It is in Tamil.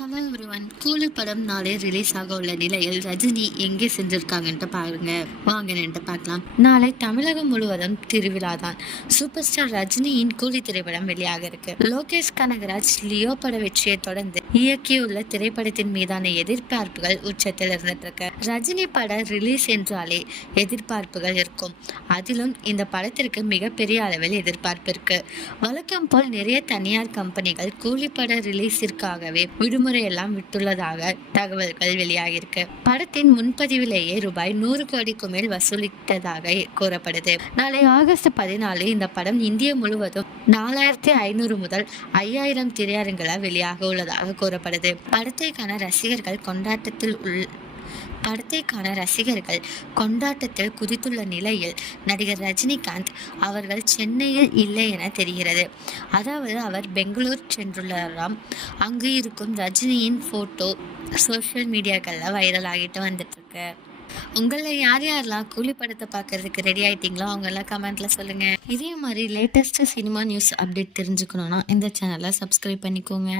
Hello everyone. கூலி படம் நாளை ரிலீஸ் ஆக உள்ள நிலையில் ரஜினி எங்கே சென்றிருக்காங்கன்ட்டு பாருங்க, வாங்கன்ட்டு பார்க்கலாம். நாளை தமிழகம் முழுவதும் திருவிழா தான். சூப்பர் ஸ்டார் ரஜினியின் கூலி திரைப்படம் வெளியாக இருக்கு. லோகேஷ் கனகராஜ் லியோ பட வெற்றியை தொடர்ந்து இயக்கியுள்ள திரைப்படத்தின் மீதான எதிர்பார்ப்புகள் உச்சத்தில் இருந்துட்டு இருக்கு. ரஜினி பட ரிலீஸ் என்றாலே எதிர்பார்ப்புகள் இருக்கும். அதிலும் இந்த படத்திற்கு மிகப்பெரிய அளவில் எதிர்பார்ப்பு இருக்கு. வழக்கம் போல் நிறைய தனியார் கம்பெனிகள் கூலி பட ரிலீஸிற்காகவே விடுமுறை எல்லாம் விட்டுள்ளதாக தகவல்கள் வெளியாகிருக்கு. படத்தின் முன்பதிவிலேயே ரூபாய் 100 கோடிக்கு மேல் வசூலித்ததாக கூறப்படுது. நாளை ஆகஸ்ட் 14 இந்த படம் இந்தியா முழுவதும் 4500 முதல் 5000 திரையரங்குகளாக வெளியாக உள்ளதாக கூறப்படுது. படத்தைக்கான ரசிகர்கள் கொண்டாட்டத்தில் குதித்துள்ள நிலையில் நடிகர் ரஜினிகாந்த் அவர்கள் சென்னையில் இல்லை என தெரிகிறது. அதாவது அவர் பெங்களூர் சென்றுள்ளாராம். அங்கு இருக்கும் ரஜினியின் போட்டோ சோஷியல் மீடியாக்களில் வைரல் ஆகிட்டு வந்துட்டு இருக்கு. உங்களை யாரெல்லாம் கூலி படத்தை பார்க்கறதுக்கு ரெடி ஆயிட்டீங்களோ அவங்கெல்லாம் கமெண்ட்ல சொல்லுங்க. இதே மாதிரி லேட்டஸ்ட் சினிமா நியூஸ் அப்டேட் தெரிஞ்சுக்கணும்னா இந்த சேனலை சப்ஸ்கிரைப் பண்ணிக்கோங்க.